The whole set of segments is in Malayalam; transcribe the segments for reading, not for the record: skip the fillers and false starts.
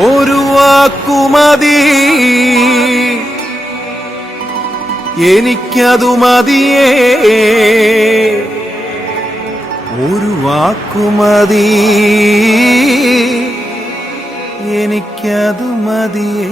ഒരു വാക്കുമതി, എനിക്കതു മതിയേ. ഒരു വാക്കുമതി, എനിക്കതു മതിയേ.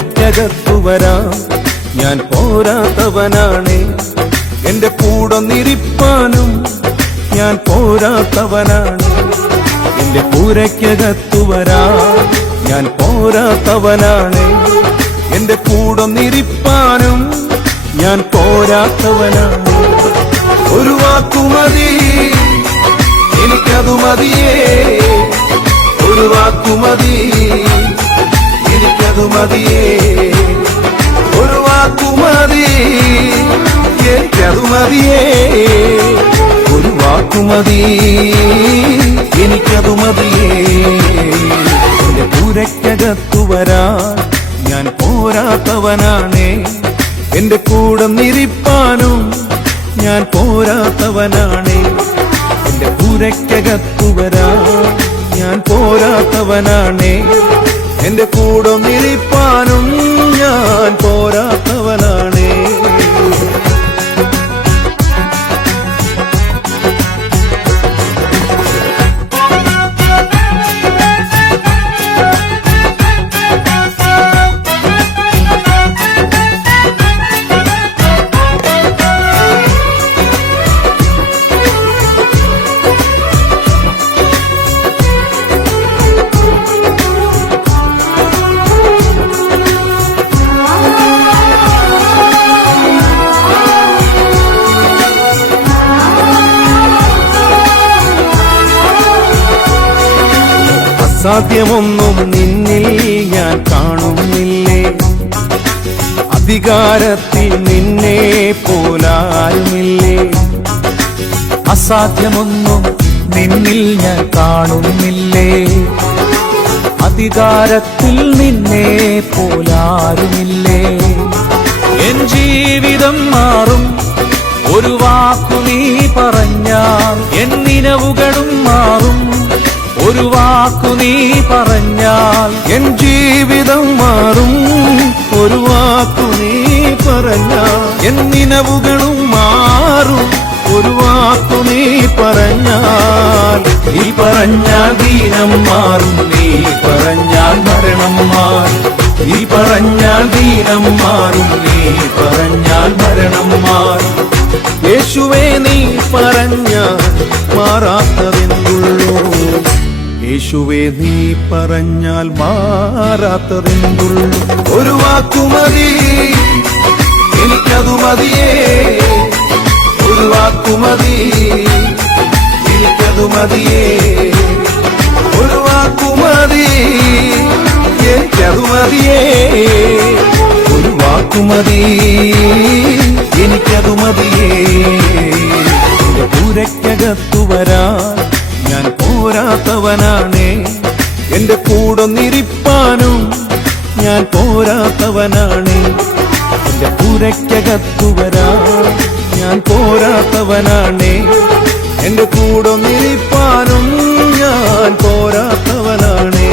ക്കകത്തു വരാം, ഞാൻ പോരാത്തവനാണ്. എന്റെ കൂടൊന്നിരിപ്പാനും ഞാൻ പോരാത്തവനാണ്. എന്റെ പൂരയ്ക്കകത്തു വരാം, ഞാൻ പോരാത്തവനാണ്. എന്റെ കൂടൊന്നിരിപ്പാനും ഞാൻ പോരാത്തവനാണ്. ഒരു വാക്കുമതി, എനിക്കതു മതിയേ. ഒരു വാക്കുമതി, എനിക്കതു മതിയേ. ഒരു വാക്കുമതി, എനിക്കതു മതിയേ. ഒരു വാക്കുമതി, എനിക്കതു മതിയേ. എന്റെ പൂരയ്ക്കകത്തു വരാൻ ഞാൻ പോരാത്തവനാണ്. എന്റെ കൂടൊന്നിരിപ്പാനും ഞാൻ പോരാത്തവനാണ്. എന്റെ പൂരയ്ക്കകത്തു വരാൻ ഞാൻ പോരാത്തവനാണ്. എന്റെ കൂടൊന്നിരിപ്പാനും ഞാൻ പോരാത്തവനാണ്. സാധ്യമൊന്നും നിന്നിൽ ഞാൻ കാണുന്നില്ലേ. അധികാരത്തിൽ നിന്നെ പോലാരുമില്ലേ. അസാധ്യമൊന്നും നിന്നിൽ ഞാൻ കാണുന്നില്ലേ. അധികാരത്തിൽ നിന്നെ പോലാരുമില്ലേ. എൻ ജീവിതം മാറും ഒരു വാക്കു നീ പറഞ്ഞാൽ. എൻ നിലവുകളും മാറും ഒരു വാക്കു നീ പറഞ്ഞാൽ. എൻ ജീവിതം മാറും ഒരു വാക്കു നീ പറഞ്ഞാൽ. എൻ നിലവുകളും മാറും ഒരു വാക്കു നീ പറഞ്ഞാൽ. നീ പറഞ്ഞാൽ ദീനം മാറും, നീ പറഞ്ഞാൽ മരണം മാറും. നീ പറഞ്ഞാൽ ദീനം മാറും, നീ പറഞ്ഞാൽ മരണം മാറും. യേശുവേ നീ പറഞ്ഞാൽ മാറാത്തതെന്തുള്ളൂ. യേശുവേ നീ പറഞ്ഞാൽ മാറാത്തതെന്തുള്ളൂ. ഒരു വാക്കുമതി, എനിക്കതു മതിയേ. ഒരു വാക്കുമതി, എനിക്കതു മതിയേ. ഒരു വാക്കുമതി, എനിക്കതു മതിയേ. ഒരു വാക്കുമതി, എനിക്കതു മതിയേ. എന്റെ പൂരയ്ക്കകത്തു വരാൻ ഞാൻ പോരാത്തവനാണ്. എന്റെ കൂടൊന്നിരിപ്പാനും ഞാൻ പോരാത്തവനാണ്. എന്റെ പൂരയ്ക്കകത്തു വരാൻ ഞാൻ പോരാത്തവനാണ്. എന്റെ കൂടൊന്നിരിപ്പാനും ഞാൻ പോരാത്തവനാണ്.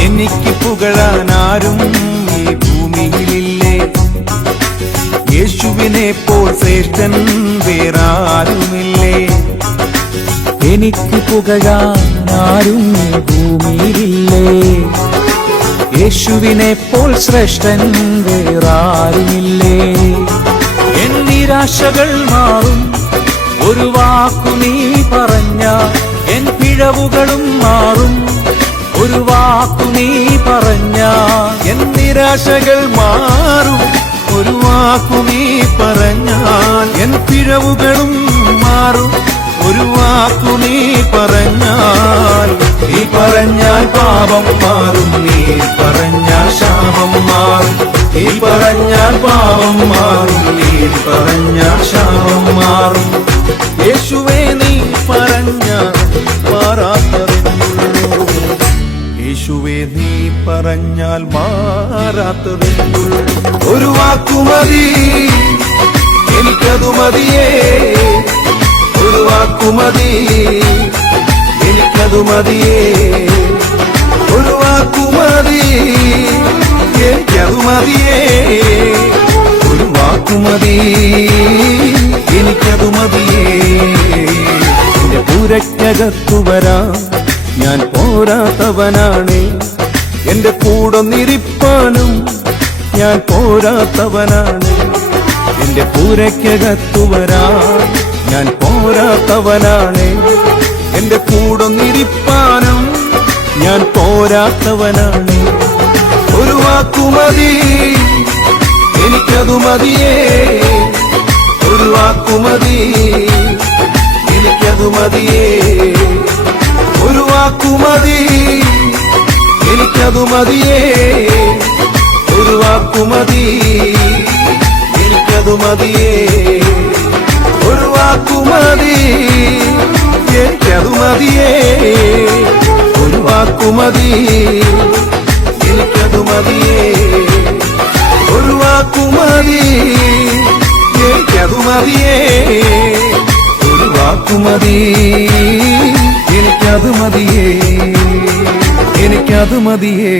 എനിക്ക് പുകഴാൻ ആരും ഈ ഭൂമിയിലില്ലേ. യേശുവിനെ പോൽ ശ്രേഷ്ഠൻ വേറാരുമില്ലേ. എനിക്ക് പുകഴാൻ ആരും ഈ ഭൂമിയിലില്ലേ. യേശുവിനെ പോൽ ശ്രേഷ്ഠൻ വേറെ വേറാരുമില്ലേ. എൻ നിരാശകൾ മാറും ഒരു വാക്കു നീ പറഞ്ഞാൽ, എൻ പിഴവുകളും മാറും ഒരു വാക്കു നീ പറഞ്ഞാൽ. എൻ നിരാശകൾ മാറും ഒരു വാക്കു നീ പറഞ്ഞാൽ, എൻ പിഴവുകളും മാറും ഒരു വാക്കു നീ പറഞ്ഞാൽ. നീ പറഞ്ഞാൽ പാപം മാറും, നീ പറഞ്ഞാൽ ശാപം മാറും. നീ പറഞ്ഞാൽ പാപം മാറും, നീ പറഞ്ഞാൽ ശാപം മാറും. യേശുവേ നീ പറഞ്ഞാൽ മാറാത്തതെന്നുള്ളൂ. യേശുവേ നീ പറഞ്ഞാൽ മാറാത്തതെന്നുള്ളൂ. ഒരു വാക്കുമതി എനിക്കതു മതിയേ, ഒരു വാക്കുമതി എനിക്കതു മതിയേ, ഒരു വാക്കുമതി എനിക്കതു മതിയേ, ഒരു വാക്കുമതി എനിക്കതു മതിയേ. എന്റെ പൂരയ്ക്കകത്തു വരാൻ ഞാൻ പോരാത്തവനാണ്, എന്റെ കൂടൊന്നിരിപ്പാനും ഞാൻ പോരാത്തവനാണ്. എന്റെ പൂരയ്ക്കകത്തു വരാൻ ഞാൻ പോരാത്തവനാണ്, എന്റെ കൂടൊന്നിരിപ്പാനും ഞാൻ പോരാത്തവനാണ്. ഒരു വാക്കുമതി എനിക്കതു മതിയേ, ഒരു വാക്കുമതി എനിക്കതു മതിയേ, ഒരു വാക്കുമതി എനിക്കതു മതിയേ, ഒരു വാക്കുമതി എനിക്കതു മതിയേ, ഒരു വാക്കുമതി എനിക്കതു മതിയേ, ഒരു വാക്കുമതി എനിക്കതു മതിയേ, ഒരു വാക്കുമതി എനിക്കതു മതിയേ, ഒരു വാക്കുമതി എനിക്കതു മതിയേ, എനിക്കതു മതിയേ.